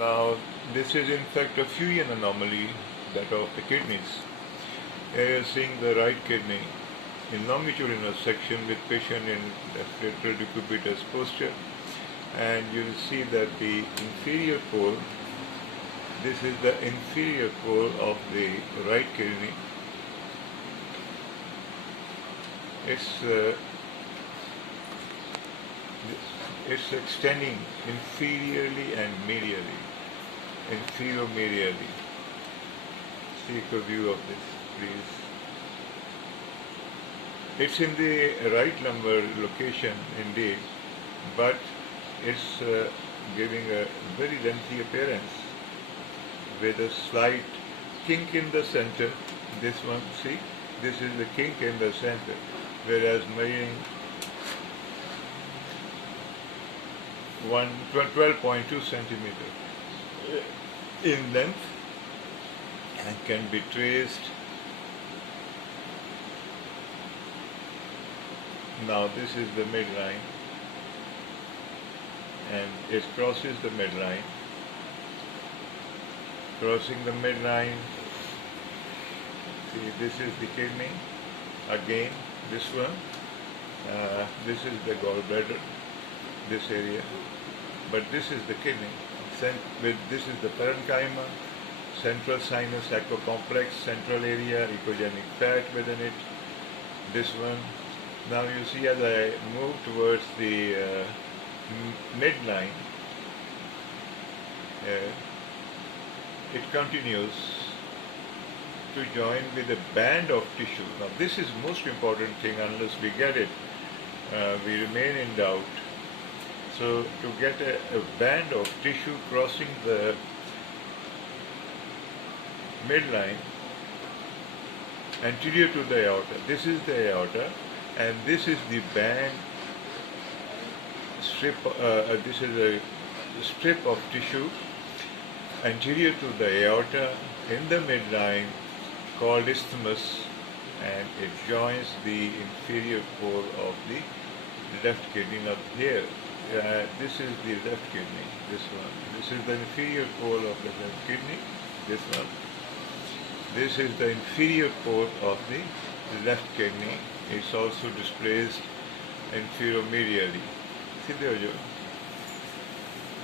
Now, this is in fact a Fujian anomaly, that of the kidneys. Here you are seeing the right kidney in longitudinal section with patient in lateral decubitus posture, and you will see that the inferior pole, this is the inferior pole of the right kidney. It's extending inferiorly and medially, inferior-medially. Take a view of this, please. It's in the right lumbar location indeed, but it's giving a very lengthy appearance with a slight kink in the center. This one, see, this is the kink in the center, whereas measuring 12.2 centimeter in length and can be traced. Now this is the midline, and it crosses the midline. Crossing the midline, see, this is the kidney, again this one, this is the gallbladder, this area, but this is the kidney. This is the parenchyma, central sinus echocomplex, central area, echogenic fat within it, this one. Now you see, as I move towards the midline, it continues to join with a band of tissue. Now this is most important thing. Unless we get it, we remain in doubt. So to get a band of tissue crossing the midline anterior to the aorta, this is the aorta, and this is the band strip, this is a strip of tissue anterior to the aorta in the midline called isthmus, and it joins the inferior pole of the left kidney. Now here, this is the left kidney, this one. This is the inferior pole of the left kidney, this one. This is the inferior pole of the left kidney. It's also displaced inferior-medially.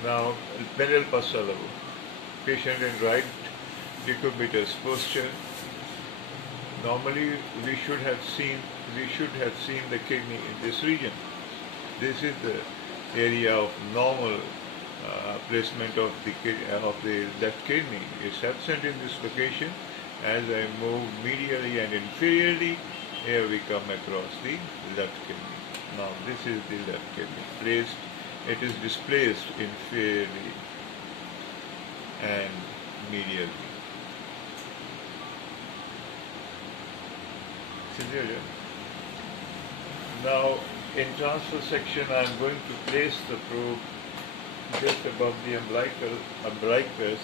Now, Benel Pasalavu, patient in right decubitus posture. Normally, we should have seen the kidney in this region. This is the area of normal placement of the left kidney. It's absent in this location. As I move medially and inferiorly, here we come across the left kidney. Now this is the left kidney placed. It is displaced inferiorly and medially. Now in transfer section, I am going to place the probe just above the umbilicus,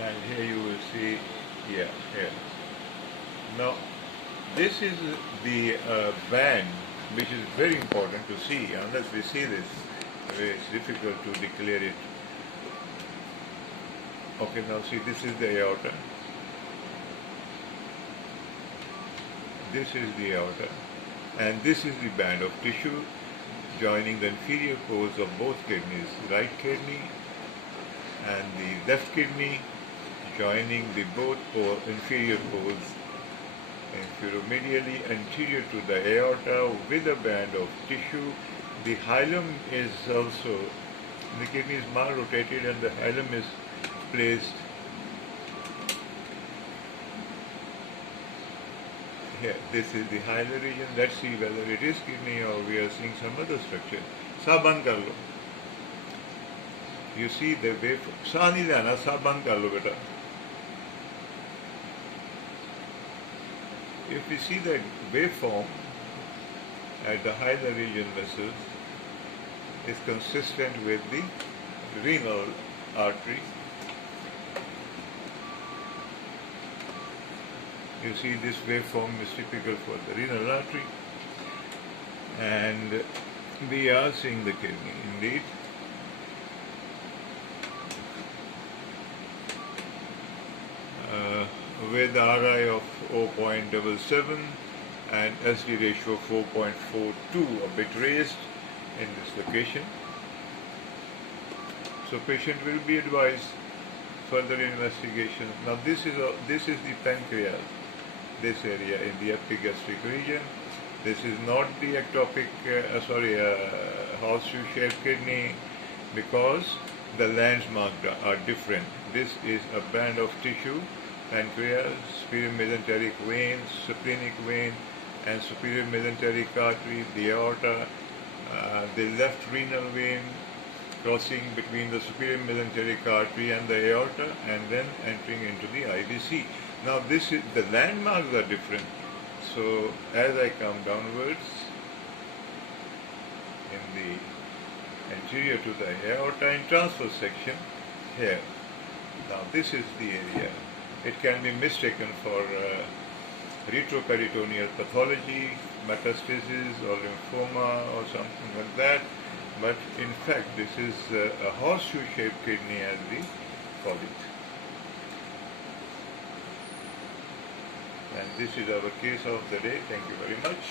and here you will see, here. Now this is the band, which is very important to see. Unless we see this, it's difficult to declare it. Okay, now see, this is the aorta. This is the aorta, and this is the band of tissue joining the inferior poles of both kidneys, right kidney and the left kidney, joining the both inferior poles, inferior-medially anterior to the aorta with a band of tissue. The hilum is also, the kidney is mal-rotated and the hilum is placed here. This is the hilar region. Let's see whether it is kidney or we are seeing some other structure. Saah band kar lo. You see the wave. Saah nahi lena, saah band kar lo beta. If we see the waveform at the hilar region vessels, is consistent with the renal artery. You see, this waveform is typical for the renal artery, and We are seeing the kidney, indeed. With RI of 0.77 and SD ratio 4.42, a bit raised in this location. So patient will be advised further investigation. Now this is the pancreas, this area in the epigastric region. This is not the ectopic, horseshoe-shaped kidney, because the landmarks are different. This is a band of tissue, pancreas, superior mesenteric vein, splenic vein, and superior mesenteric artery, the aorta, the left renal vein crossing between the superior mesenteric artery and the aorta, and then entering into the IVC. Now the landmarks are different. So as I come downwards in the anterior to the aorta in transverse section here. Now this is the area. It can be mistaken for retroperitoneal pathology, metastasis or lymphoma or something like that. But in fact this is a horseshoe-shaped kidney as we call it. And this is our case of the day. Thank you very much.